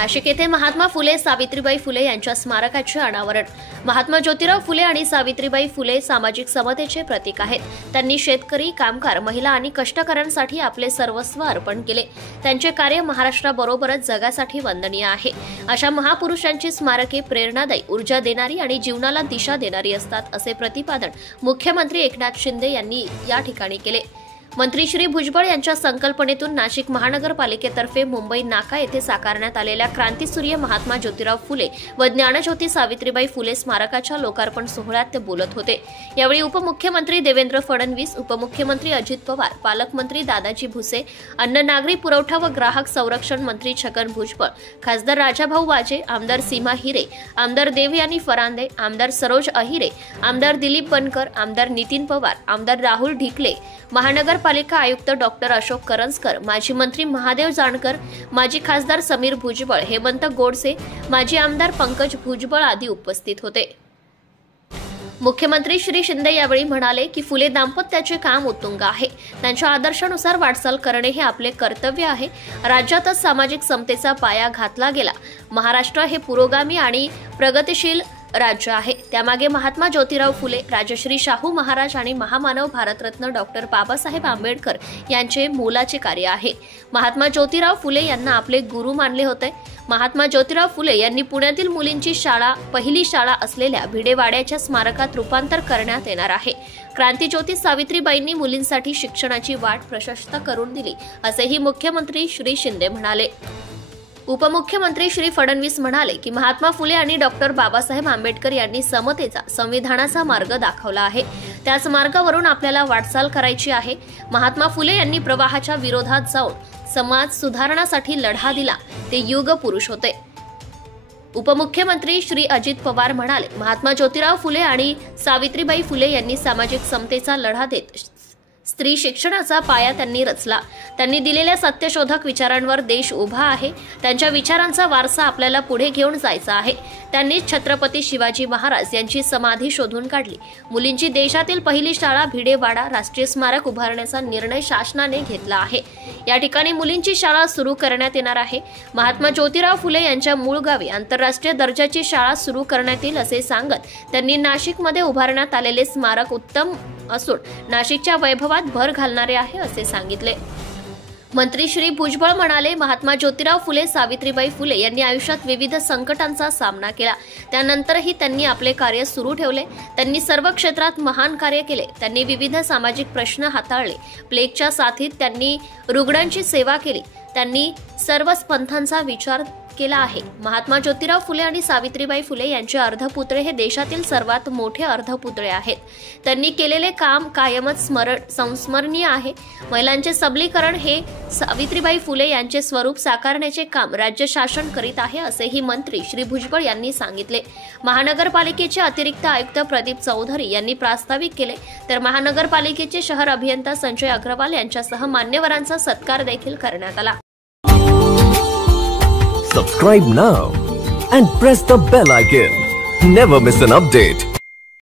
नाशिक येथे महात्मा फुले सावित्रीबाई फुले यांच्या स्मारकाचे अनावरण। महात्मा ज्योतिराव फुले आणि सावित्रीबाई फुले सामाजिक समतेचे प्रतीक आहेत। त्यांनी शेतकरी, कामगार, महिला आणि कष्टकऱ्यांसाठी आपले सर्वस्व अर्पण केले। त्यांचे कार्य महाराष्ट्राबरोबरच जगासाठी वंदनीय आहे। अशा महापुरुषांची स्मारके प्रेरणादायी, ऊर्जा देणारी आणि जीवनाला दिशा देणारी असतात, असे प्रतिपादन मुख्यमंत्री एकनाथ शिंदे यांनी या ठिकाणी केले। मंत्री श्री भुजबळ यांच्या संकल्पनेतून नाशिक महानगरपालिकेतर्फे मुंबई नाका येथे साकारण्यात आलेल्या क्रांतीसूर्य महात्मा ज्योतिराव फुले व ज्ञानज्योती सावित्रीबाई फुले स्मारकाच्या लोकार्पण सोहळ्यात ते बोलत होते। यावेळी उपमुख्यमंत्री देवेंद्र फडणवीस, उपमुख्यमंत्री अजित पवार, पालकमंत्री दादाजी भुसे, अन्न नागरी पुरवठा व ग्राहक संरक्षण मंत्री छगन भुजबळ, खासदार राजाभाऊ वाजे, आमदार सीमा हिरे, आमदार देवयानी फरांदे, आमदार सरोज अहिरे, आमदार दिलीप बनकर, आमदार नितीन पवार, आमदार राहुल ढिकले, महानगरपालिका आयुक्त डॉक्टर अशोक करंजकर, माजी मंत्री महादेव जानकर, माजी खासदार समीर भुजबळ, हेमंत गोडसे, माजी आमदार पंकज भुजबळ आदी उपस्थित होते। मुख्यमंत्री श्री शिंदे यावेळी म्हणाले की फुले दाम्पत्याचे काम उत्तुंग आहे। त्यांच्या आदर्शानुसार वाटचाल करणे हे आपले कर्तव्य आहे। राज्यातच सामाजिक समतेचा पाया घातला गेला। महाराष्ट्र हे पुरोगामी आणि प्रगतिशील राज्य आहे। त्यामागे महात्मा ज्योतिराव फुले, राजश्री शाहू महाराज आणि महामानव भारतरत्न डॉक्टर बाबासाहेब आंबेडकर यांचे मोलाचे कार्य आहे। महात्मा ज्योतिराव फुले यांना आपले गुरु मानले होते। महात्मा ज्योतिराव फुले यांनी पुण्यातील मुलींची शाळा पहिली शाळा असलेल्या भिडेवाड्याच्या स्मारकात रूपांतर करण्यात येणार आहे। क्रांतीज्योती सावित्रीबाईंनी मुलींसाठी शिक्षणाची वाट प्रशस्त करून दिली, असेही मुख्यमंत्री श्री शिंदे म्हणाले। उपमुख्यमंत्री श्री फडणवीस म्हणाले की महात्मा फुले आणि डॉक्टर बाबासाहेब आंबेडकर यांनी समतेचा, संविधानाचा मार्ग दाखवला आहे। त्याच मार्गावरून आपल्याला वाटचाल करायची आहे। महात्मा फुले यांनी प्रवाहाच्या विरोधात जाऊन समाज सुधारणासाठी लढा दिला। ते युग पुरुष होते। उपमुख्यमंत्री श्री अजित पवार म्हणाले, महात्मा ज्योतिराव फुले आणि सावित्रीबाई फुले यांनी सामाजिक समतेचा लढा देत स्त्री शिक्षणाचा पाया त्यांनी रचला। त्यांनी दिलेल्या सत्यशोधक विचारांवर देश उभा आहे। त्यांच्या विचारांचा वारसा आपल्याला पुढे घेऊन जायचा आहे। त्यांनी छत्रपती शिवाजी महाराज यांची समाधी शोधून काढली। मुलींची देशातील पहिली शाळा भिडेवाडा राष्ट्रीय स्मारक उभारण्याचा निर्णय शासनाने घेतला आहे। या ठिकाणी मुलींची शाळा सुरू करण्यात येणार आहे। महात्मा ज्योतिराव फुले यांच्या मूळ गावी आंतरराष्ट्रीय दर्जाची शाळा सुरू करण्यात येईल, असे सांगत त्यांनी नाशिकमध्ये उभारण्यात आलेले स्मारक उत्तम असून नाशिकच्या वैभवात भर घालणारे आहे, असे सांगितले। मंत्री श्री भुजबळ म्हणाले, महात्मा ज्योतिराव फुले सावित्रीबाई फुले यांनी आयुष्यात विविध संकटांचा सामना केला। त्यानंतरही त्यांनी आपले कार्य सुरू ठेवले। त्यांनी सर्व क्षेत्रात महान कार्य केले। त्यांनी विविध सामाजिक प्रश्न हाताळले। प्लेगच्या साथीत त्यांनी रुग्णांची सेवा केली। त्यांनी सर्व पंथांचा विचार केला आहे। महात्मा ज्योतिराव फुले आणि सावित्रीबाई फुले यांचे अर्धपुतळे हे देशातील सर्वात मोठे अर्धपुतळे आहेत। त्यांनी केलेले काम कायमच संस्मरणीय आहे। महिलांचे सबलीकरण हे सावित्रीबाई फुले यांचे स्वरूप साकारण्याचे काम राज्य शासन करीत आहे, असेही मंत्री श्री भुजबळ यांनी सांगितले। महानगरपालिकेचे अतिरिक्त आयुक्त प्रदीप चौधरी यांनी प्रास्ताविक केले, तर महानगरपालिकेचे शहर अभियंता संजय अग्रवाल यांच्यासह मान्यवरांचा सत्कार देखील करण्यात आला। Subscribe now and press the bell icon. Never miss an update.